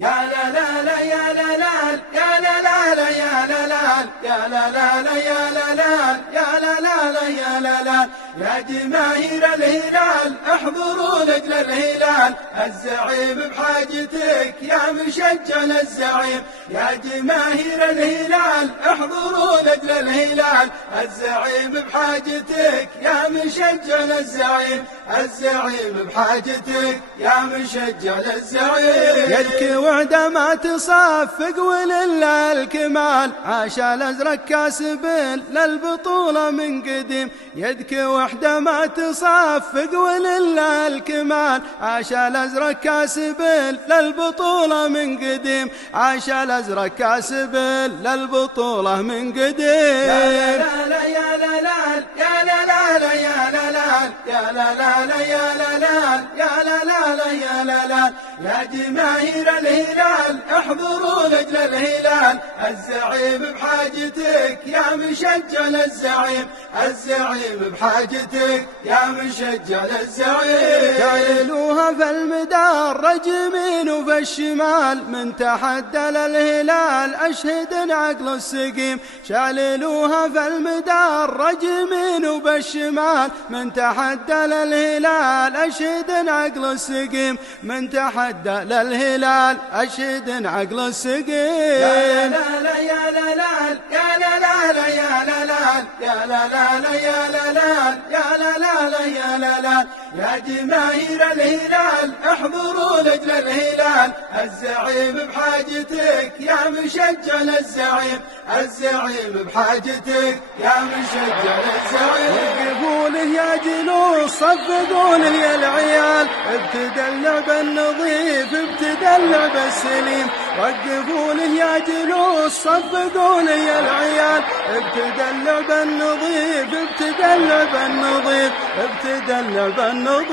يا لا لا لا يا لا لا يا لا لا لا يا لا لا يا لا لا لا يا لا لا يا لا لا لا يا لا لا يا جماهير الهلال احضروا لاجل الهلال الزعيم بحاجتك يا مشجع الزعيم يا جماهير الهلال احضروا لاجل الهلال الزعيم بحاجتك يا مشجع الزعيم الزعيم بحاجتك يا مشجع الزعيم يدك وعده ما تصفق ولله الكمال عاش الازرق كاسب للبطوله من قديم يدك وحده ما تصفق ولله الكمال عاش الازرق كاسب للبطوله من قديم عاش الازرق كاسب للبطوله من قديم يا لا لا يا لا لا يا لا لا لا يا لا لا يا لا لا لا يا لا لا يا لا لا لا يا لا لا يا جماهير الهلال احضروا لاجل الهلال الزعيم بحاجتك يا مشجع الزعيم الزعيم بحاجتك يا مشجع الزعيم شعللوها في المدار يمين وفي الشمال من تحدى للهلال اشهد عقل السقيم شعللوها في المدار يمين وفي الشمال من تحدى للهلال اشهد عقل السقيم من تحدى للهلال اشهد عقل السقيم يا لا لا يا لا لا يا لا لا لا يا لا لا يا لا لا لا يا لا لا يا لا لا لا يا لا لا يا جماهير الهلال احضروا لاجل الهلال الزعيم بحاجتك يا مشجع الزعيم الزعيم بحاجتك يا مشجع الزعيم وقفوا له يا جلوس صفقوا له يا العيال ابتدى اللعب النظيف ابتدى اللعب السليم وقفوا له يا جلوس صفقوا له يا العيال ابتدى اللعب النظيف ابتدى اللعب النظيف ابتدى اللعب النظيف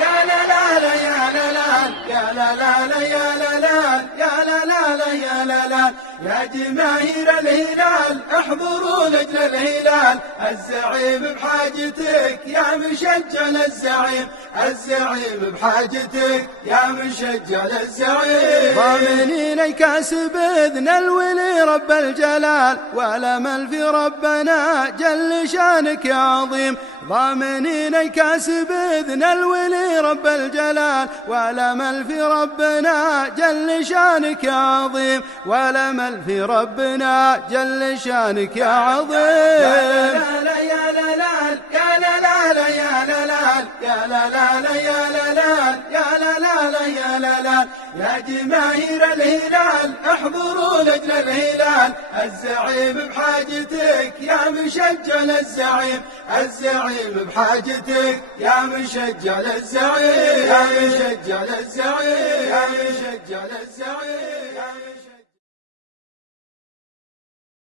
يا لا لا لا يا لا لا يا لا لا لا يا لا لا يا لا لا لا يا لا لا يا جماهير الهلال احضروا لاجل الهلال الزعيم بحاجتك يا مشجع الزعيم الزعيم بحاجتك يا مشجع الزعيم ضامنين كاس باذن الولي رب الجلال والامل في ربنا جل شانك يا عظيم ضامنين كاس باذن الولي رب الجلال والامل في ربنا جل شانك يا عظيم والامل في ربنا جل شانك يا عظيم يا لا لا يا لا لا يا لا لا لا يا لا لا يا لا لا لا يا لا لا يا لا لا لا يا لا لا يا جماهير الهلال احضروا لاجل الهلال الزعيم بحاجتك يا مشجع الزعيم الزعيم بحاجتك يا مشجع الزعيم يا مشجع الزعيم يا مشجع الزعيم